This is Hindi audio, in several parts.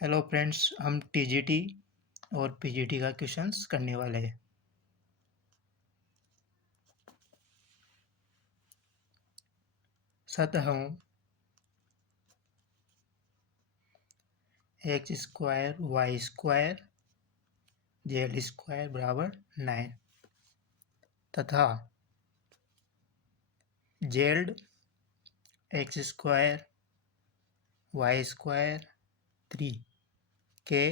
हेलो फ्रेंड्स, हम टीजीटी और पीजीटी का क्वेश्चंस करने वाले हैं। सतहों x square Y square z square बराबर 9 तथा z x square Y square 3 के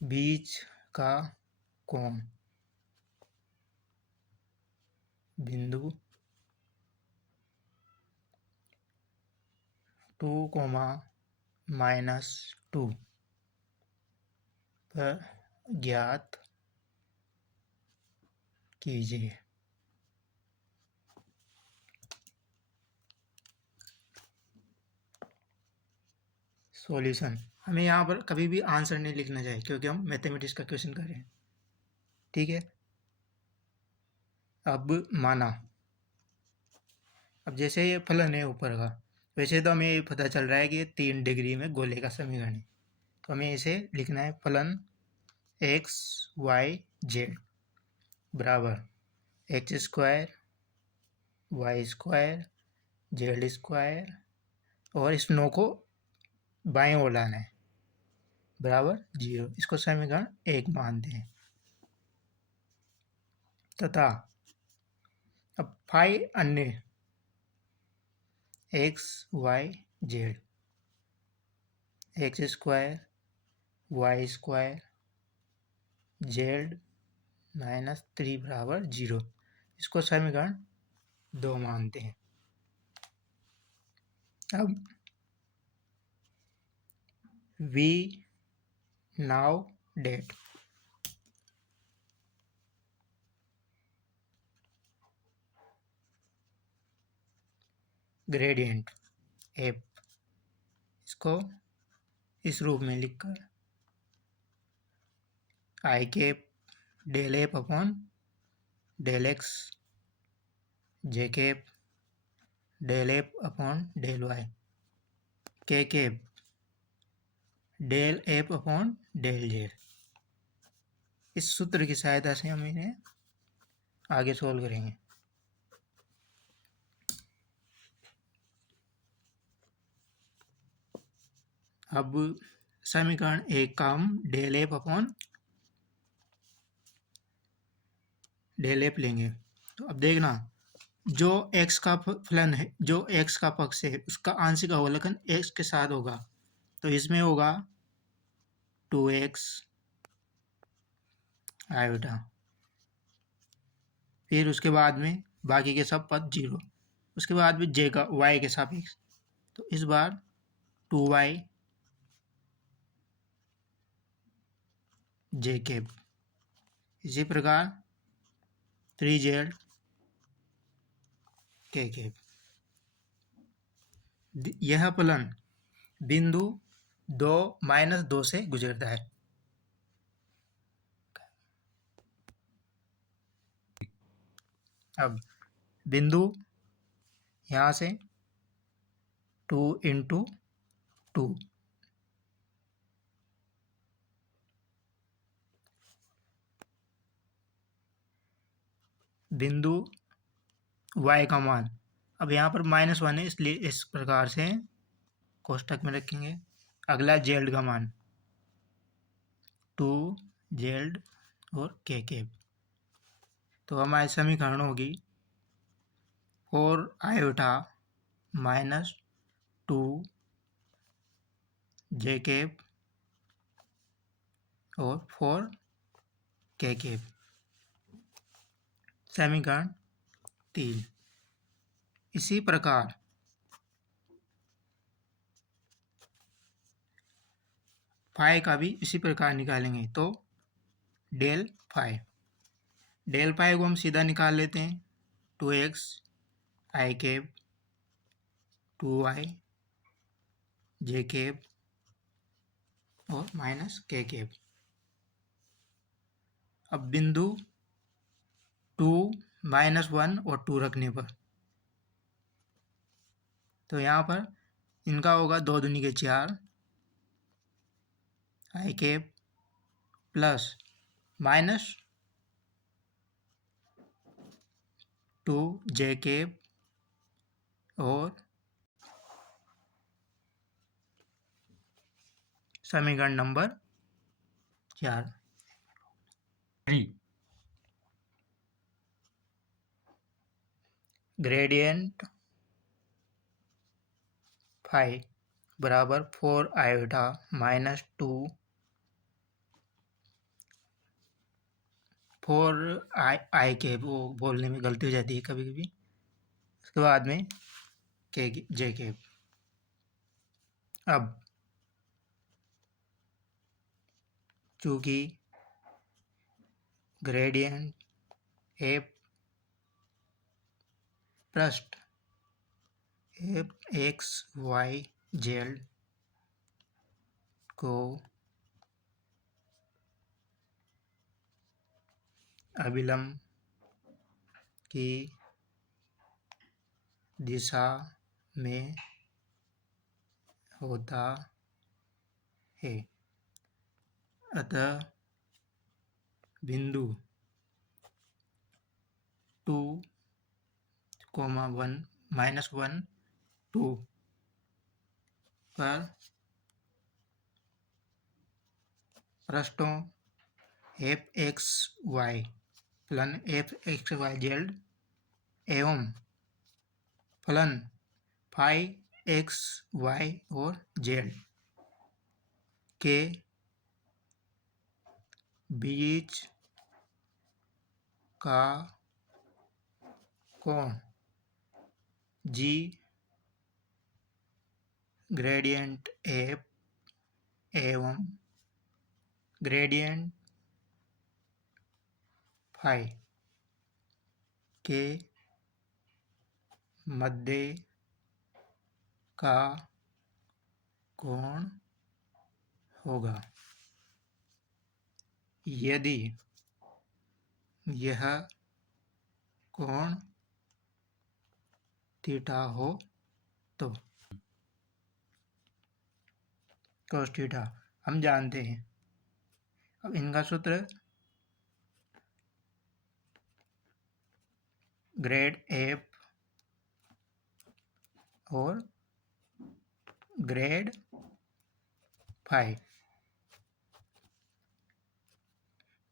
बीच का कोण बिंदु 2, -2 पर ज्ञात कीजिए। सॉल्यूशन हमें यहाँ पर कभी भी आंसर नहीं लिखना चाहिए क्योंकि हम मैथमेटिक्स का क्वेश्चन कर रहे हैं। ठीक है। अब माना, अब जैसे ये फलन है ऊपर का, वैसे तो हमें ये पता चल रहा है कि ये 3 डिग्री में गोले का समीकरण है। तो हमें इसे लिखना है फलन एक्स वाई जेड बराबर x square Y square z square और इस 9 को बाएं ओर लाना है बराबर 0। इसको समीकरण 1 मानते हैं तथा अब फाई अन्य X Y Z x square Y square Z -3 बराबर 0। इसको समीकरण 2 मानते हैं। अब we now get gradient F, इसको इस रूप में लिखकर I cap del F upon del X J cap del F upon del Y K cap del F upon del Z. इस सूत्र की सहायता से हम इन्हें आगे सोल्व करेंगे। अब समीकरण 1 का हम del F upon del f लेंगे। तो अब देखना, जो x का फलन है, जो x का पक्ष है, उसका आंशिक अवकलन x के साथ होगा। तो इसमें होगा 2x आयोटा, फिर उसके बाद में बाकी के सब पद 0, उसके बाद में j का y के सापेक्ष, तो इस बार 2y j कैप, इसी प्रकार 3z k कैप। यह फलन बिंदु 2 -2 से गुजरता है। अब बिंदु यहाँ से 2 × 2 बिंदु y का मान, अब यहाँ पर -1 है इसलिए इस प्रकार से कोष्टक में रखेंगे। अगला z का मान 2z और k कैप, तो हमारी समीकरण होगी 4 आयोटा -2 j कैप और 4 k कैप। समीकरण 3। इसी प्रकार फाई का भी इसी प्रकार निकालेंगे। तो डेल फाई को हम सीधा निकाल लेते हैं, 2x आई कैप 2y जे कैप और -k कैप। अब बिंदु 2 -1 और 2 रखने पर, तो यहाँ पर इनका होगा 2 दूनी के 4 आई कैप प्लस माइनस 2 जे कैप और समीकरण नंबर 4 ग्रेडियंट फाई बराबर 4 आयोटा माइनस 2 4 आई के वो बोलने में गलती हो जाती है कभी कभी। उसके बाद में के जे के। अब चूँकि ग्रेडियंट एफ पृष्ठ एफ एक्स वाई जेड को अभिलंब की दिशा में होता है, अतः बिंदु 2, 1 -1 2 पर पृष्ठों एफ एक्स वाई फलन एफ एक्स वाई जेड एवं फलन फाई एक्स वाई और जेड के बीच का कोण जी ग्रेडियंट एफ एवं ग्रेडियंट फाई के मध्य का कोण होगा यदि यह कोण थीटा हो तो cos थीटा हम जानते हैं। अब इनका सूत्र ग्रेड एफ और ग्रेड फाई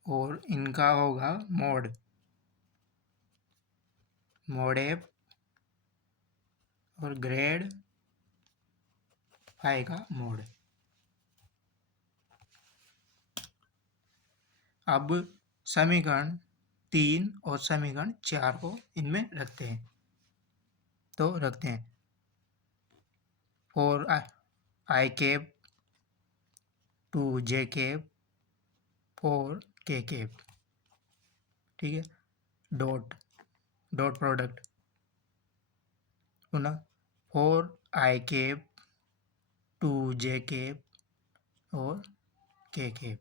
और इनका होगा मोड एफ और ग्रेड फाई का मोड। अब समीकरण 3 और समीकरण 4 को इनमें रखते हैं। तो रखते हैं 4 आई कैप 2 जे कैप 4 के कैप, ठीक है। डॉट प्रोडक्ट पुनः 4 आई कैप 2 जे कैप और के कैप।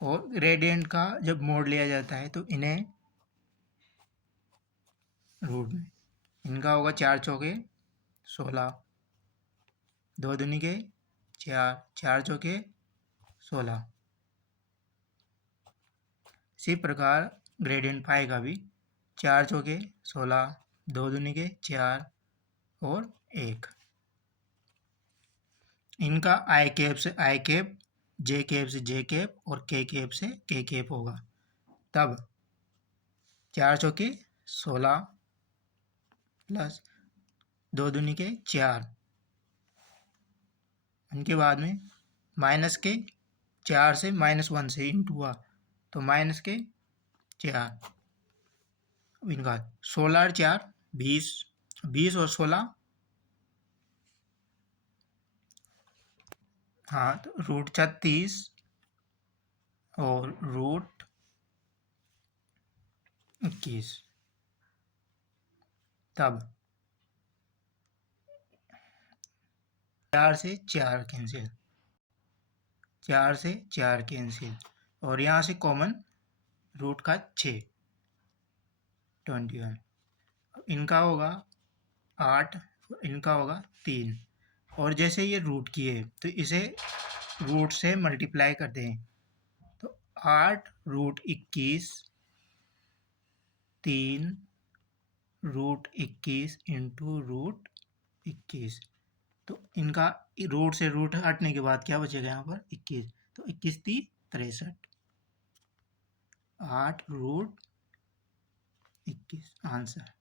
और ग्रेडियंट का जब मोड लिया जाता है तो इन्हें रूट में इनका होगा 4 चौके 16 2 दूनी के 4 4 चौके 16। इसी प्रकार ग्रेडियंट फाई का भी 4 चौके 16 2 दूनी के 4 और 1। इनका आई कैप से आई कैप, जे कैप से जे कैप और के कैप से के कैप होगा। तब 4 चौके 16 प्लस 2 दूनी के 4, इनके बाद में माइनस के 4 से -1 से इंटू हुआ तो माइनस के 4। इनका 16 और 4 20 20 और 16 हाँ तो रूट 36 और रूट 21। तब 4 से 4 कैंसिल 4 से 4 कैंसिल और यहाँ से कॉमन रूट का 6 21। इनका होगा 8 तो इनका होगा 3। और जैसे ये रूट की है तो इसे रूट से मल्टीप्लाई कर दें, तो 8√21 3 √21 इंटू √21। तो इनका रूट से रूट हटने के बाद क्या बचेगा यहाँ पर 21, तो 21×3 = 63। 8√21 आंसर।